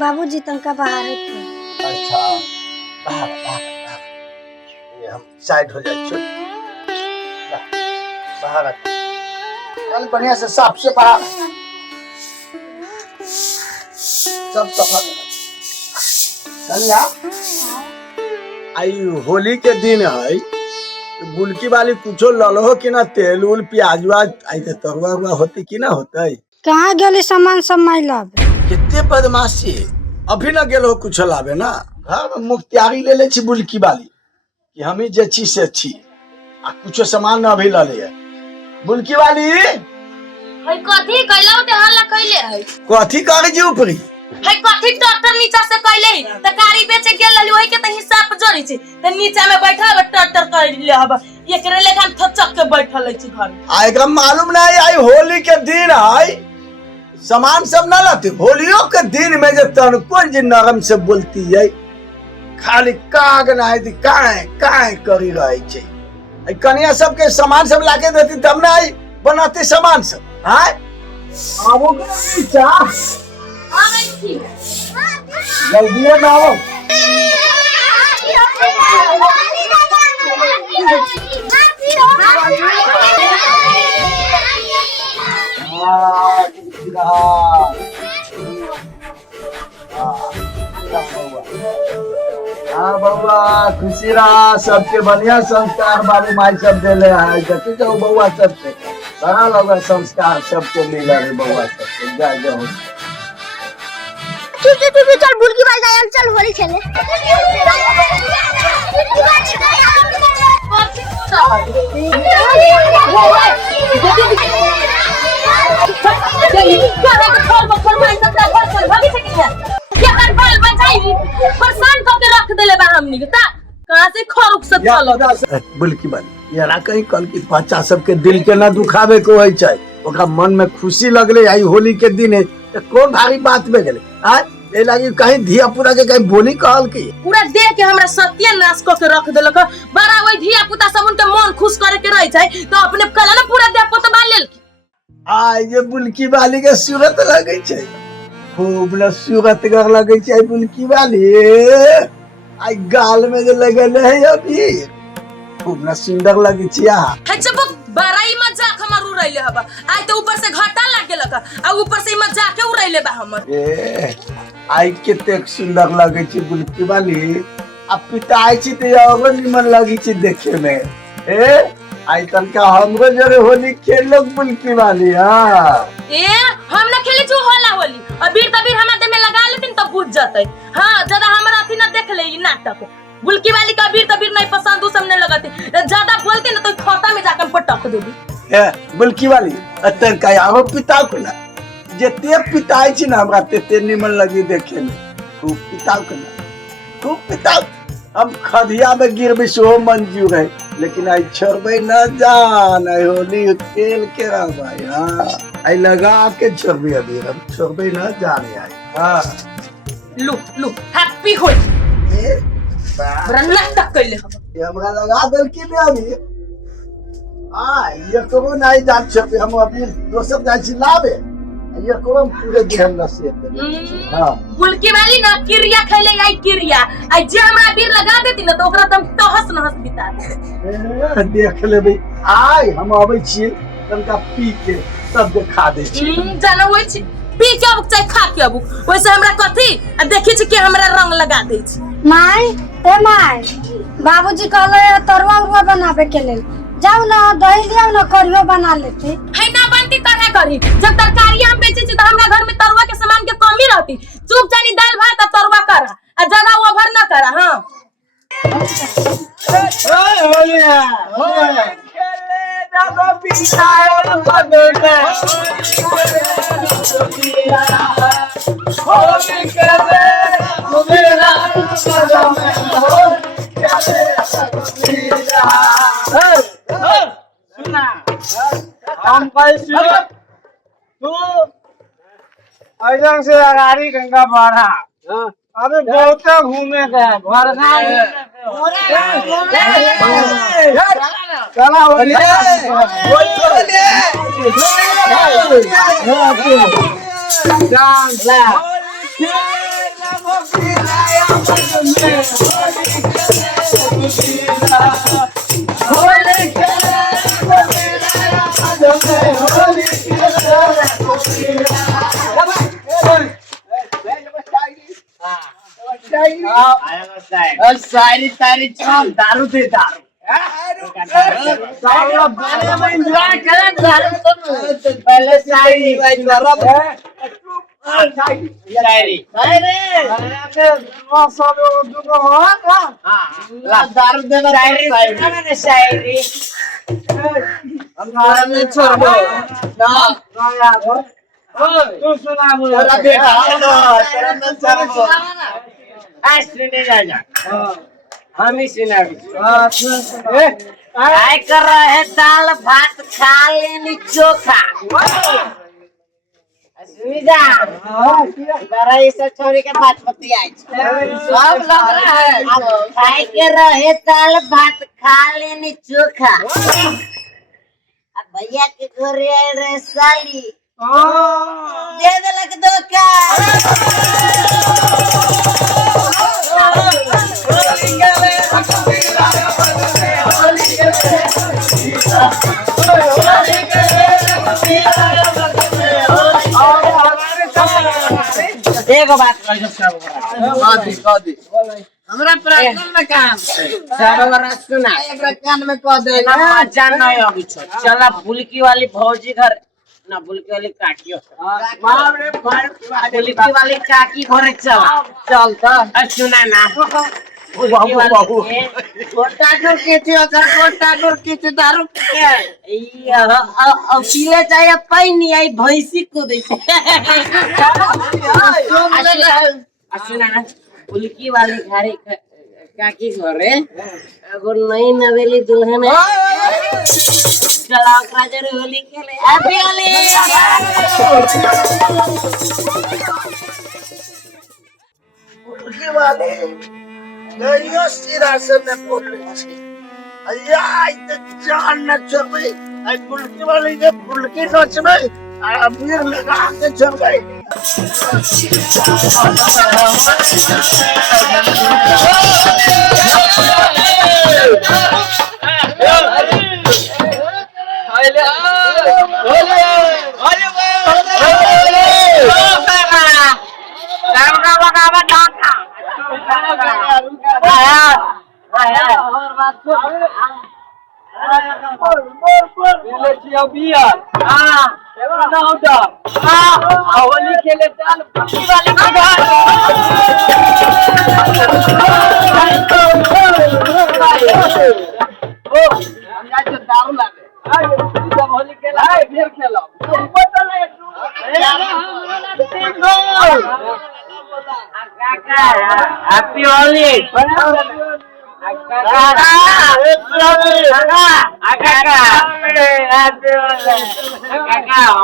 बाबूजी तनका बाहर थे। अच्छा बाहर बाहर बाहर ये हम साइड हो जाए चल बाहर आ चल बढ़िया से साफ से बाहर सब सफा चलिया आई होली के दिन है बुलकी वाली कुछो ललहो कि ना तेल उल प्याज व्याज आई तो तरुआ हुआ होती कि ना होता कहाँ गेली सामान सब माइलब? कितने बदमाशी अभी ना गेलो कुछ लावे ना घर में मुख्तियारी ले ले छी बुलकी वाली कि हम ही जे छी से छी आ कुछ सामान ना अभी ला ले बुलकी वाली है कथी कैला ते हल्ला कैले है कथी करे जी ऊपरी है कथी ट्रैक्टर नीचा से कैले त गाड़ी बेचे गेल लली ओहि के त हिसाब जोड़ी छी त नीचा में बैठा अब ट्रैक्टर कर ले अब एकरे लेखन थचक के बैठल है छी घर आएगा मालूम नहीं आई होली के दिन आई सामान सब ना लाती होलियों के दिन में जो तनको जी नरम से बोलती है खाली काग ना है काहे करी रही छे कनिया सब के सामान सब लाके देती तब ना आई बनाती सामान सब हां आवो चा आ गई थी जल्दी ना आओ हाँ बउआ खुशी रहा सबके बढ़िया संस्कार बाबू माई सब देले है जति जाओ बउआ सबके बड़ा लगा संस्कार सबके मिला है बउआ सबके जा जाओ चल बुलकी बाल जाए चल होली खेले। बुलकी बाली यारा कहीं कल की बच्चा सबके दिल के ना दुखावे को है चाहे ओकरा मन में खुशी लगले आई होली के दिन है तो कौन भारी बात में गेले आज ए लागी कहीं धिया पुता के कहीं बोली कहल की पूरा देह के हमरा सत्यानाश क के रख देलक बड़ा ओइ धिया पुता सब उनके मन खुश करे के रही छै तो अपने कला ना पूरा देह पोतबा लेल आ ये बुलकी वाली के सूरत लगे छै खूब न सूरत कर लगे छै बुलकी वाली आई गाल में जो लगल है अभी खूब न सुंदर लगे छै है चबक बड़ाई मजाक हमर उड़ैले हबा आई तो ऊपर से घाटा लाग गेलक आ ऊपर से मजाक के उड़ैले बा हमर ए आई केते सुंदर लगे छै बुलकी वाली अब पिताई छी ते और निमन लगी छै देखे में ए आई तनका हमरो जरे होली खेलो बुलकी वाली हां ए हम ना खेले जो होला होली अबीर तबीर हमरा दे में लगा लेतिन त बुझ जतै हां ज्यादा हमरा अथी ना देख ले ई नाटक बुलकी वाली का अबीर तबीर नहीं पसंद उ सब नहीं लगाते ज्यादा बोलते ना तो खाता में जाकर पटक देबी ए बुलकी वाली अतर का आहो पिता को ना जते पिताई छी ना हमरा तेते निमन लगी देखे में खूब पिता को ना खूब पिता हम खदिया में गिरबे सो मंजूर है लेकिन आई छोड़बे न जान आई होली खेल के रहबा हां आई लगा के छोड़बे अभी हम छोड़बे न जाने आई हां लू हैप्पी होली ए बड़ा नाटक कैले हम ये हमरा लगा देल की नहीं अभी ये करो नहीं जान छोड़बे हम अभी दोसर जाय छी लावे ये करो पूरे ध्यान न से हां बुलकी वाली ना क्रिया खेले आई क्रिया आई जे हमरा बीर लगा देती ना तो ओकरा तुम तहस नहस बिता दे देख लेबे आई हम आबै छी तनका पी के सब देखा दे छी जाना होय छी पी के अब चाहे खा के अब वैसे हमरा कथी आ देखि छी के हमरा रंग लगा दे छी माई ए माई बाबूजी कहले तरुआ उरुआ बनावे के लेल जाओ ना दही लियाओ ना करियो बना लेते है ना बनती काहे करी जब तरकारी हम बेचे छी त हमरा घर में तरुआ के सामान के कमी रहती चुप जानी दाल भात आ तरुआ करा आ ज्यादा ओवर ना करा हां ओए होलिया ओए खेले जागो पिसाए बदने होली के दे मेरा कदम हो सुना हम कैसे तू ऐसा से गाड़ी गंगा बढ़ा अबे बहुत घूमे गए भरना चला सारी तारी चल दारू दे दारू पहले शायरी दारू दे शायरी तू सुना हम ही सुना काय कर रहे दाल भात खा लेनी चोखा छोरी के बात पति आई सब लग रहा है काय कर रहे दाल भात खा लेनी चोखा अब भैया के घर आए रहे साली दे देलक धोखा एगो बात हमरा प्रश्न में काम सुना कान में कह दे ना नहीं अभी चला फुलकी वाली भौजी घर ना फुलकी वाली काकियो फुलकी वाली काकी घरे चल तो सुना ना दारू पीले चाहिए पानी आई भैंसी को दे सुना ना फुलकी वाली घरे काकी घरे अगर नई नवेली दुल्हन चला होली खेले हैप्पी होली फुलकी वाली गइयो सिरा से न पोले अया इते जान न चबे आई फुलकी वाली के फुलकी नच में अबीर लगा के चल गई होली खेले चल फुलकी वाली दारू लागे होली खेला फिर खेलो हैप्पी होली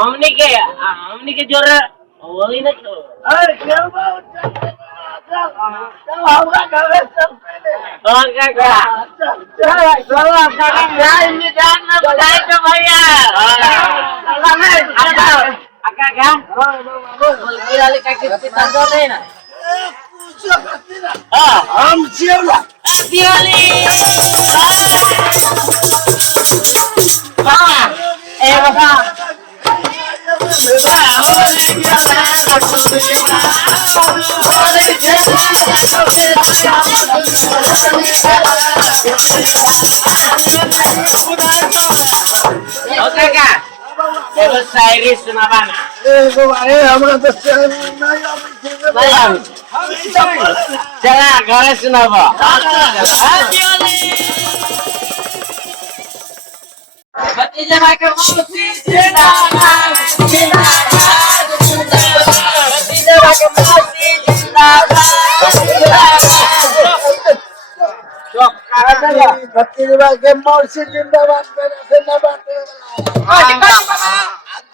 हमनी के जोर होली न हम चिवला शायरी सुनावा ना हमरा तो चला घरे सुनावा भतीजा भाई के मौसी जिंदाबाद जिंदाबाद जिंदाबाद भतीजा भाई के मौसी जिंदाबाद भतीजा के मौसी जिंदाबाद से न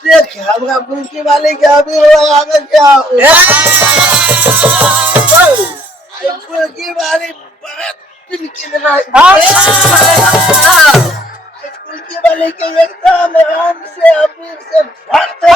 देख हमरा फुलकी वाली के अभी आगे क्या फुलकी वाली फुलकी वाली के एकदम आराम से अबीर से भरते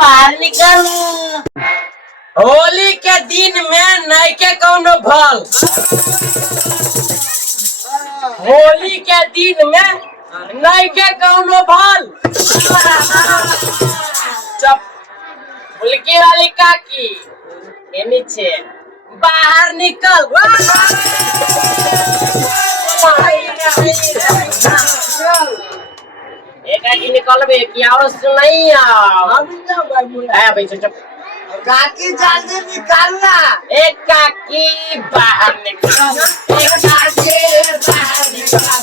बाहर निकल। होली के दिन में नहीं के कौनो भल, होली के दिन में नहीं के कौनो भल। चुप। बुलकी वाली काकी के नीचे बाहर निकल। एक आगे निकल बे कि और सुनाई चुप। काकी जल्दी निकालना। एक काकी बाहर निकाल। एक काकी बाहर निकाल।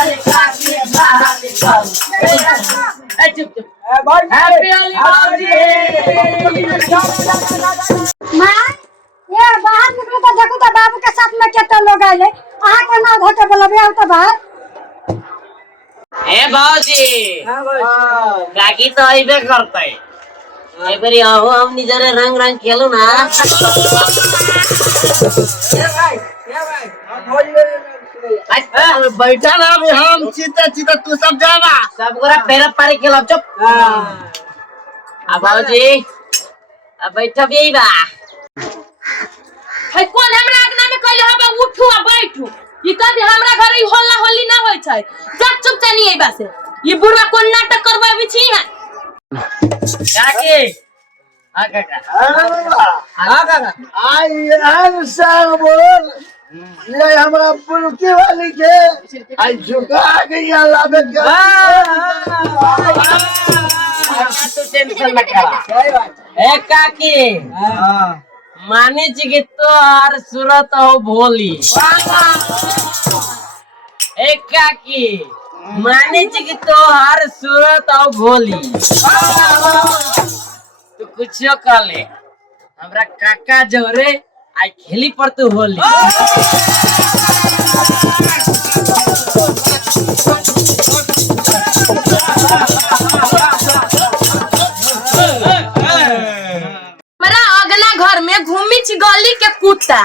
एक काकी बाहर निकाल। चुप चुप। हैप्पी होली। माँ ये बाहर निकलो तो देखो तो बाबू के साथ में कितना लोग आए अहाँ के नाम धके बोलबे आउ तो बाहर। ए बाबूजी काकी तो अइबे करते ए बेरी आओ हम निजरे रंग रंग खेलो ना। बैठा ना अभी हम चीते चीते तू सब जावा सब गोरा पैर पारी खेलब। चुप। बाबूजी अब बैठो भी बा। है कौन हमरा आगना में कहले हबा उठू आ बैठू। ई कदी हमरा घर ई होला होली ना होय छै। जा चुप चनी ए बासे। ई बुढ़वा कोन नाटक करबाबी छी है। काकी आ काका आई साग बोल ले हमरा बुलकी वाली के आई झुका गया लाबे तू टेंशन मत करा। ए काकी माने छी कि तोहर सूरत हो भोली। ए काकी माने छी कि तोहर सूरत हो भोली। तू कुछो कर ले हमरा काका जोरे आई खेली पर तू होली। हमरा अगना घर में घूमी छी गली के कुत्ता।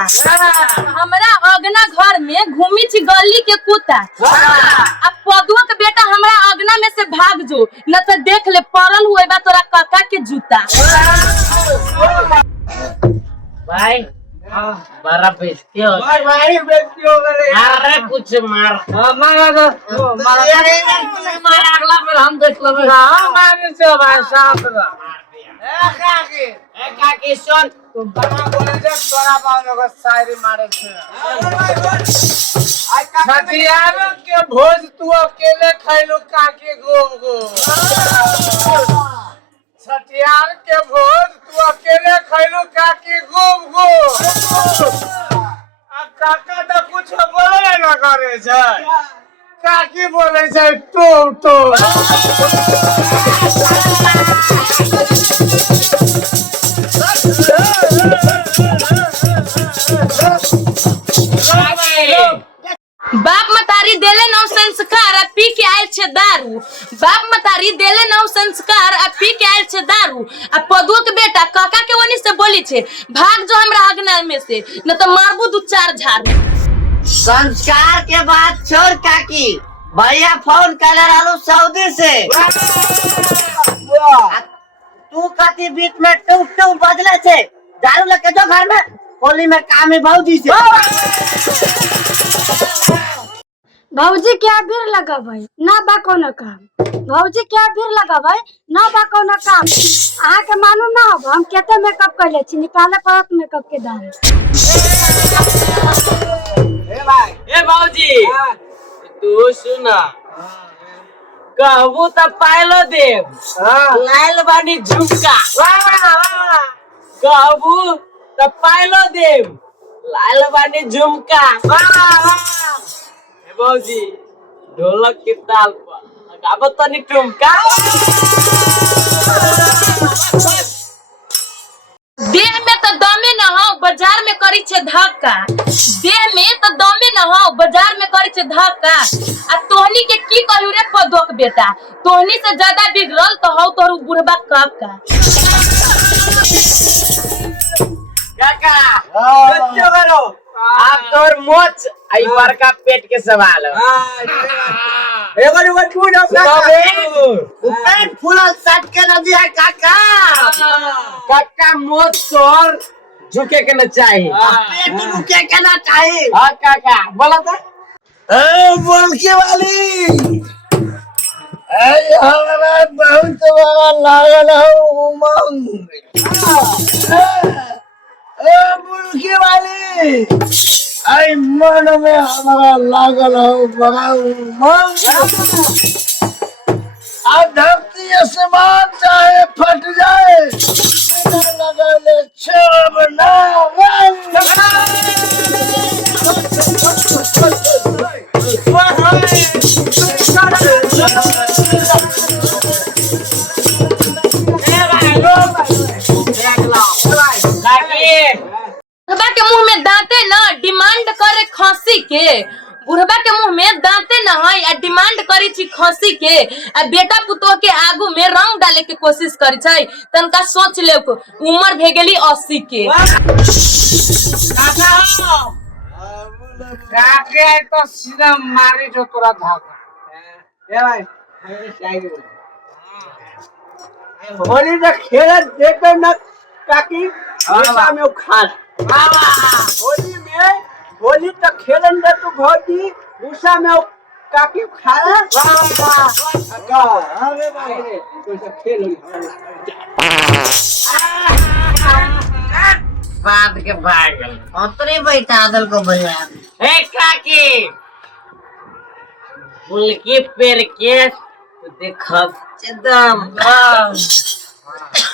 हमरा अगना घर में घूमी छी गली के कुत्ता। अब पदुआ के बेटा हमरा अगना में से भाग जो न तो देख ले पड़ल हुए बा तोरा काका के जूता। भाई बड़ा बेइज्जती हो भाई बेइज्जती हो गई। अरे कुछ मार मारा मार अगला में हम देख लेबे। हां मारे से भाई साथ रहा। ए काकी सुन तू बना बोले जे तोरा बावन को शायरी मारे छे। छठियार के भोज तू अकेले खैलो काके गोब गो। छठियार के भोज तू अकेले खैलो काके गोब गो। आ काका तो कुछ बोले ना करे छै। काकी बोले छै तो बाप मतारी देले नौ संस्कार आ पी के आयल छे दारू। बाप मतारी देले नौ संस्कार आ पी के आयल छे दारू। आ पदुआ के बेटा काका के वनी से बोली छे भाग जो हमरा आगना में से न तो मारबू दू चार झाड़। संस्कार के बाद छोड़ काकी, भैया फोन कर रहलू सऊदी से। तू कथी बीच में टूक टूक बदले छे? दारू लेके जो घर में, होली में काम है भौजी से। भौजी क्या भीड़ लगा भाई ना बा कोनो काम। भौजी क्या भीड़ लगा भाई ना बा कोनो काम। आहा के मालूम ना हो हम केते मेकअप कर ले छी, निकाले पड़त मेकअप के दाम। ए बाबूजी तू सुना कहबू त पायलो देव लाइल बानी झुमका। कहबू त पायलो देव लाइल बानी झुमका। ए बाबूजी ढोलक के ताल पर लगाबो तनी ठुमका। देह में तो दमे न हो बाजार में करी छे धक्का। देह में तो दमे न हो बाजार में करी छे धक्का। आ तोहनी के की कहू रे पदोक बेटा, तोहनी से ज्यादा बिगड़ल तो हो तोरू बुढ़बा काका। काका बच्चों करो आप तोर मोच आई बड़का पेट के सवाल एगो तू ना पेट फूलल सट के नदी है काका। काका मोच तोर झुके के न चाहिए। पेट रुके के ना चाहिए। हाँ काका बोला था। बोलके वाली हमारा बहुत बड़ा लागल है उमंग। बोलके वाली मन में हमारा लागल है बड़ा उमंग। धरती आसमान चाहे फट जाए लगले छब ना बुढ़बा के मुंह में दांते न डिमांड करे खसी के। बुढ़बा के मुंह में दांते न है आ डिमांड करी छी खसी के। आ बेटा पुतो के आगू में रंग डाले के कोशिश करी छै। तनका सोच ले उम्र भे गेली 80 के। काके तो सीधा मारी जो तोरा धागा। ए भाई होली तो खेल देते न काकी गुस्सा में उखाड़। होली तो खेलन दे तू भौजी गुस्सा में काकी खाए। अरे भाई रे तो खेल बात के पागल उतरे बैठा दल को भैया। ए काकी बुलकी पेर के तो देखब एकदम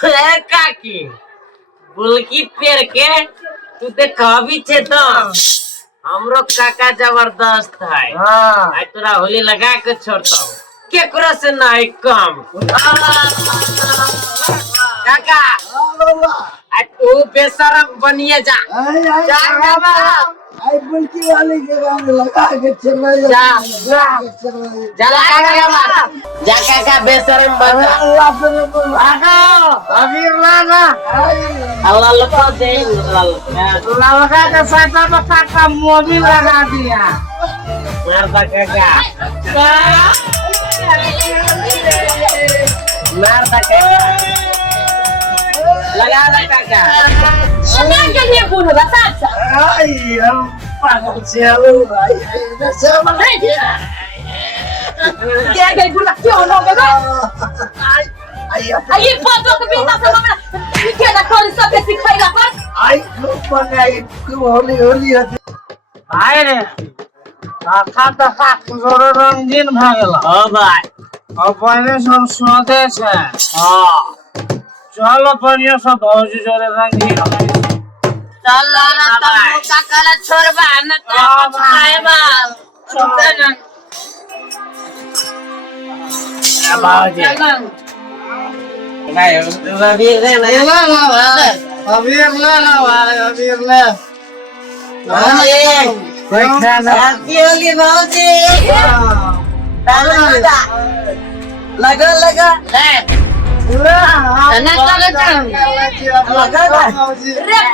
ए काकी बुलकी पेर के तू देखबी छे तो हमरो काका जबरदस्त है। आज तोरा होली लगा के छोड़ता हूँ केकरो से नहीं कम। काका आज तू बेशरम बनिए जा। जा आई बुलकी वाली के गांव लगा के चल रही जा जा काका जा काका बेशरम बन जा। अबीर लाना अल्लाह लगा दे लड़का के साथ बता का मोबिल लगा दिया। मार दा काका मार दा काका लगा दा काका। सुना के लिए बुढ़बा साथ आई हम पागल चलो भाई सब क्या गई बुला क्यों हो गया। ये पदों के बेटा से हमरा के ना कर सब सिखाइला पर आई खूब मंगाई खूब होली होली होती। भाई रे काका तो जोर रंगीन भागला। ओ भाई अब पहले सब सोते छे। हां चलो बढ़िया सब भौजी जोरे रंगीन चल लाना तो काका ला छोड़बा न तो खाएबा। बाबूजी नहीं अबीर ले अबीर ले लो भाई अबीर ले देखा ना हैप्पी होली भाजी लगा लगा रे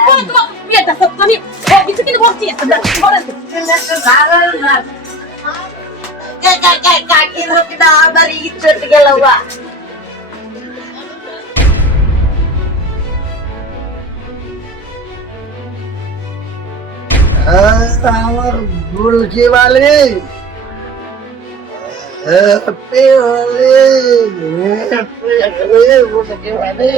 कोण येत असत कोणी बिच किती बोलती काकी रोकिना बरी इज्जत गेला हुआ আমার বুলকি वाले हैप्पी होली बुलकी वाले